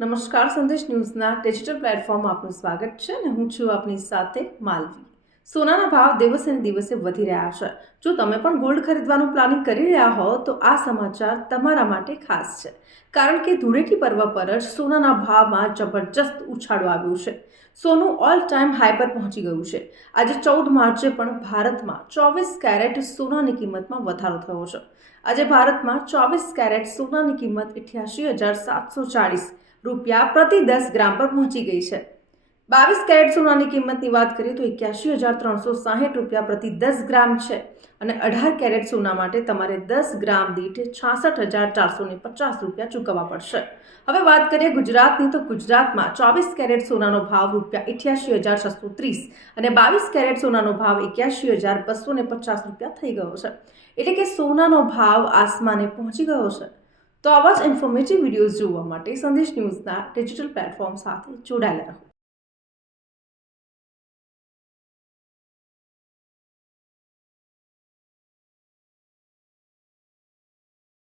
નમસ્કાર, સંદેશ ન્યૂઝના digital platform આપનું સ્વાગત છે અને હું છું આપની સાથે માલવી. સોનાના ભાવ દિવસે ને દિવસે વધી રહ્યા છે. જો તમે પણ ગોલ્ડ ખરીદવાનું પ્લાનિંગ કરી રહ્યા હો તો આ સમાચાર તમારા માટે ખાસ છે, કારણ કે ધૂળેટી પર્વ પર જ સોનાના ભાવમાં જબરજસ્ત ઉછાળો આવ્યો છે. સોનું ઓલ ટાઈમ હાઈ પર પહોંચી ગયું છે. આજે 14 માર્ચે પણ ભારતમાં 24 કેરેટ સોનાની કિંમતમાં વધારો થયો છે. આજે ભારતમાં 24 કેરેટ સોનાની કિંમત 88,740 રૂપિયા પ્રતિ 10 ગ્રામ પર પહોંચી ગઈ છે. 22 કેરેટ સોનાની કિંમતની વાત કરીએ તો 81,360 રૂપિયા પ્રતિ 10 ગ્રામ છે અને 18 કેરેટ સોના માટે તમારે 10 ગ્રામ દીઠ 66,450 રૂપિયા ચૂકવવા પડશે. હવે વાત કરીએ ગુજરાતની, તો ગુજરાતમાં 24 કેરેટ સોનાનો ભાવ રૂપિયા 88,630 અને 22 કેરેટ સોનાનો ભાવ 81,250 રૂપિયા થઈ ગયો છે. એટલે કે સોનાનો ભાવ આસમાને પહોંચી ગયો છે. તો આવા જ ઇન્ફોર્મેટિવ વિડીયોઝ જોવા માટે સંદેશ ન્યૂઝના ડિજિટલ પ્લેટફોર્મ સાથે જોડાયેલા રહો.